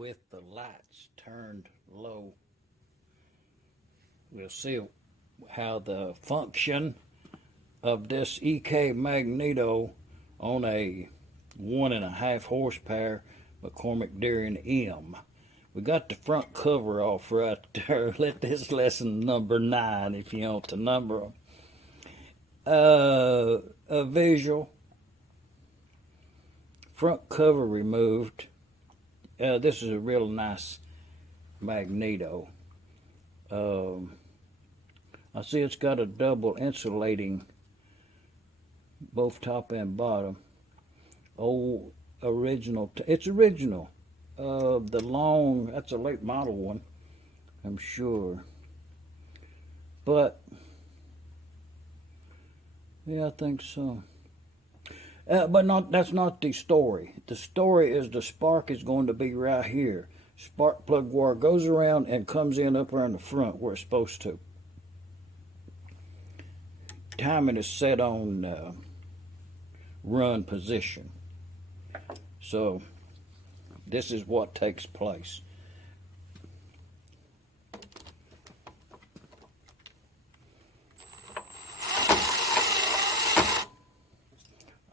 with the lights turned low. We'll see how the function of this EK Magneto on a 1.5 horsepower McCormick Darien M. We got the front cover off right there. Let this lesson number 9 if you want to number them. A visual. Front cover removed. This is a real nice magneto. I see it's got a double insulating, both top and bottom. Old original. It's original. The long, that's a late model one, I'm sure. But yeah, I think so. But that's not the story. The story is the spark is going to be right here. Spark plug wire goes around and comes in up around the front where it's supposed to. Timing is set on run position. So this is what takes place.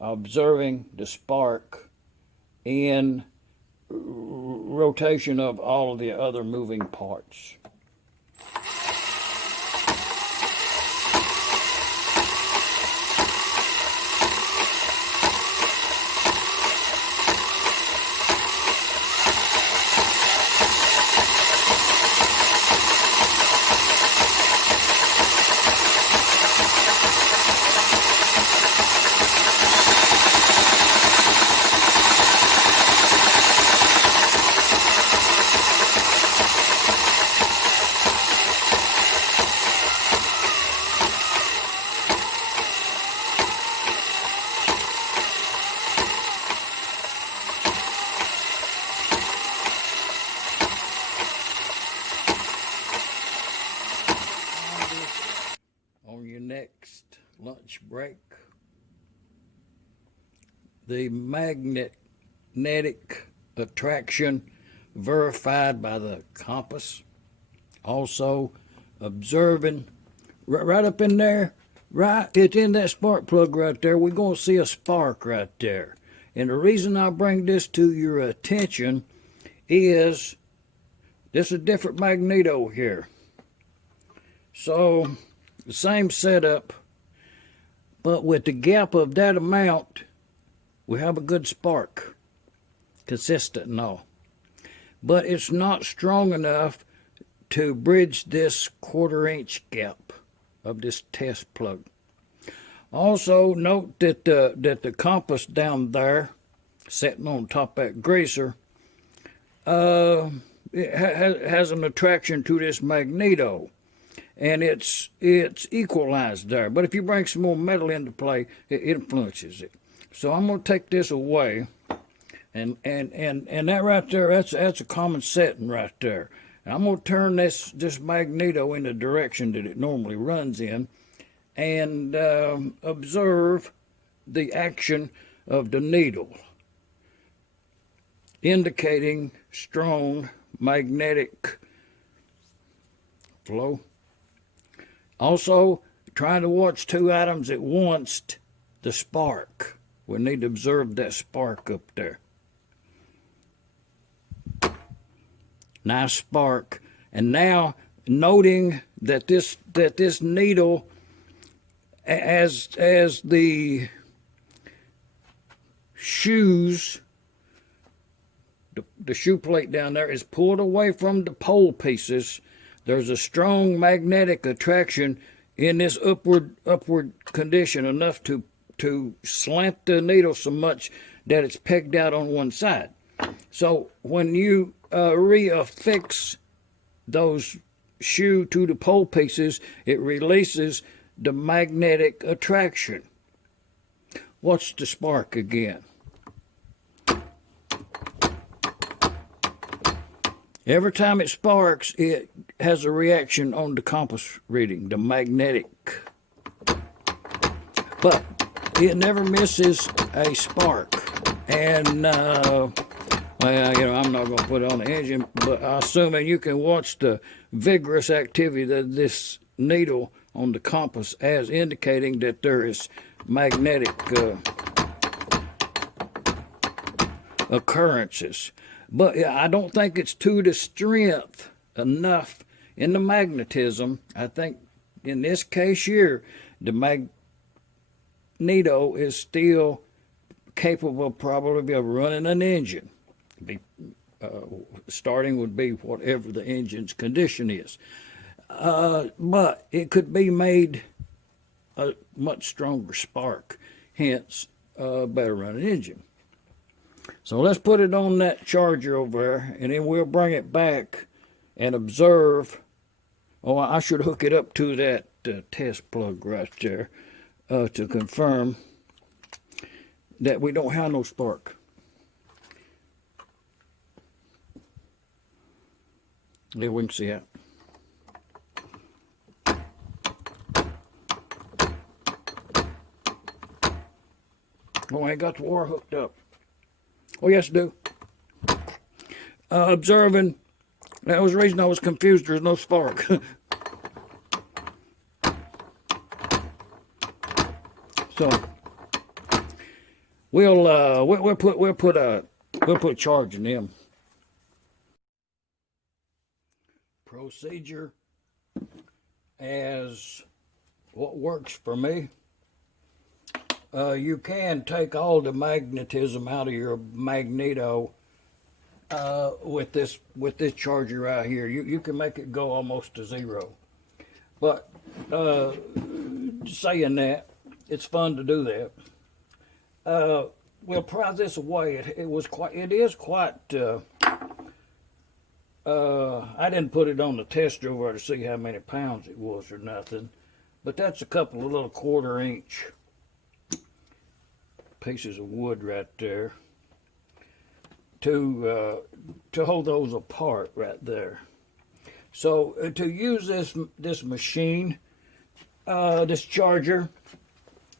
Observing the spark in rotation of all of the other moving parts. On your next lunch break, the magnetic attraction verified by the compass. Also observing right up in there, right, it's in that spark plug right there. We're going to see a spark right there. And the reason I bring this to your attention is this is a different magneto here. So the same setup, but with the gap of that amount, we have a good spark, consistent and all. But it's not strong enough to bridge this 1/4 inch gap of this test plug. Also note that the compass down there, sitting on top of that greaser, it has an attraction to this magneto. And it's equalized there. But if you bring some more metal into play, it influences it. So I'm going to take this away, and that right there, that's a common setting right there. And I'm going to turn this magneto in the direction that it normally runs in, and observe the action of the needle, indicating strong magnetic flow. Also, trying to watch 2 items at once, the spark. We need to observe that spark up there. Nice spark. And now, noting that this needle, as the shoes, the shoe plate down there is pulled away from the pole pieces, there's a strong magnetic attraction in this upward condition, enough to slant the needle so much that it's pegged out on one side. So when you reaffix those shoe to the pole pieces, it releases the magnetic attraction. Watch the spark again. Every time it sparks, it has a reaction on the compass reading, the magnetic. But it never misses a spark. And, well, I'm not going to put it on the engine, but I assuming you can watch the vigorous activity that this needle on the compass as indicating that there is magnetic occurrences. But I don't think it's to the strength enough in the magnetism. I think in this case here, the magneto is still capable probably of running an engine. Starting would be whatever the engine's condition is. But it could be made a much stronger spark, hence a better running engine. So let's put it on that charger over there, and then we'll bring it back and observe. Oh, I should hook it up to that test plug right there to confirm that we don't have no spark. There we can see it. Oh, I ain't got the wire hooked up. Oh, yes, I do. Observing. That was the reason I was confused. There's no spark. So we'll put charge in them. Procedure as what works for me. You can take all the magnetism out of your magneto with this charger right here. You can make it go almost to zero. But saying that, it's fun to do that. We'll pry this away. It is quite. I didn't put it on the tester over to see how many pounds it was or nothing, but that's a couple of little 1/4 inch pieces of wood right there to hold those apart right there. So to use this machine, this charger,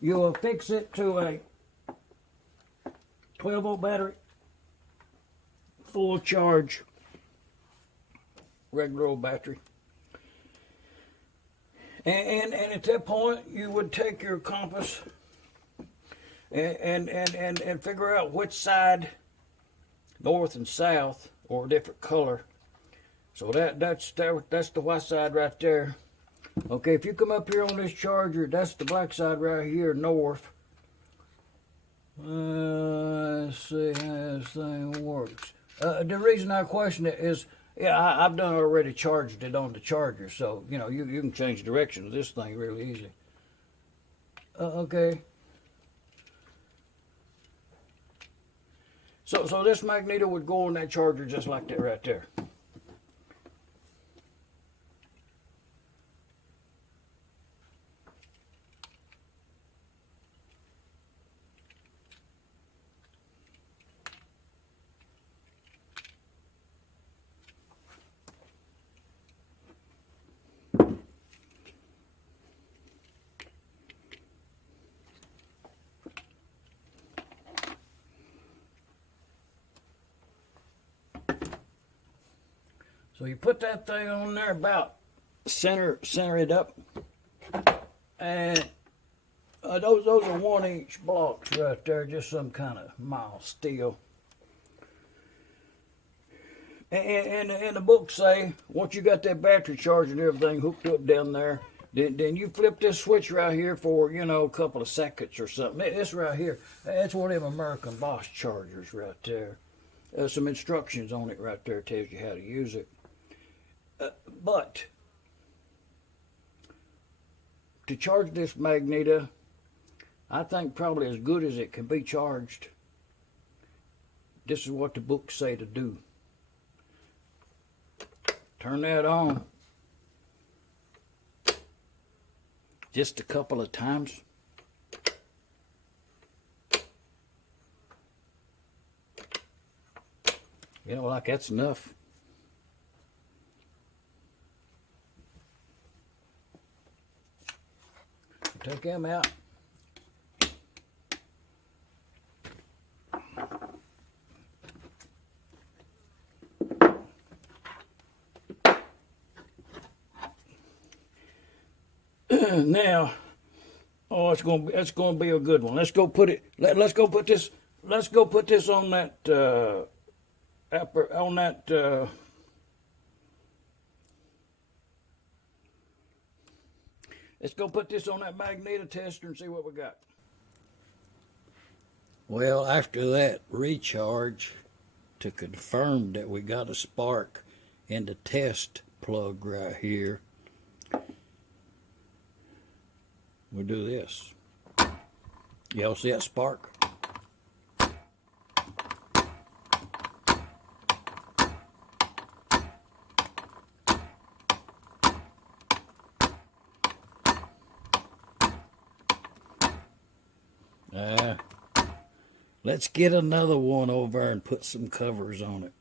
you'll fix it to a 12-volt battery, full charge, regular old battery. And at that point, you would take your compass and figure out which side, north and south, or a different color. So that's the white side right there. Okay, if you come up here on this charger, that's the black side right here, north. Let's see how this thing works. The reason I question it is, yeah, I've done already charged it on the charger, so you know you can change direction of this thing really easily. Okay. So this magneto would go on that charger just like that right there. So you put that thing on there about center it up, and those are 1-inch blocks right there, just some kind of mild steel. And the books say once you got that battery charged and everything hooked up down there, then you flip this switch right here for a couple of seconds or something. This right here, that's one of them American-Bosch chargers right there. Some instructions on it right there tells you how to use it. But to charge this magneto, I think probably as good as it can be charged, this is what the books say to do. Turn that on just a couple of times. Like that's enough. Take them out. Now, oh, that's gonna be a good one. Let's go put it. Let's go put this. Let's go put this on that on that. Let's go put this on that magneto tester and see what we got. Well, after that recharge, to confirm that we got a spark in the test plug right here, we do this. Y'all see that spark? Let's get another one over and put some covers on it.